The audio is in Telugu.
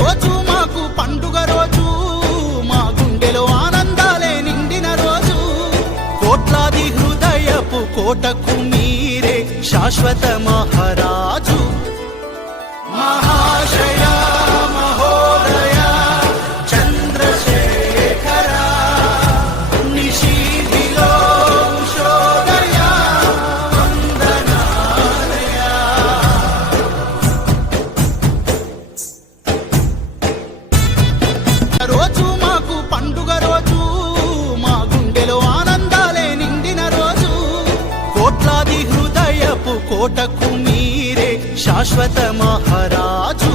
రోజు మాకు పండుగ రోజు, మా గుండెలో ఆనందాలే నిండిన రోజు. కోట్లాది హృదయపు కోటకు మీరే శాశ్వత మహారాజు. మహాశయ మహోదయ చంద్రశేఖర నిశీధిలో ఉషోదయ వందనాలయ. రోజు మాకు పండుగ రోజు, మా గుండెలో ఆనందాలే నిండిన రోజు. కోట్లాది హృదయపు కోటకు మీరే శాశ్వత మహారాజు.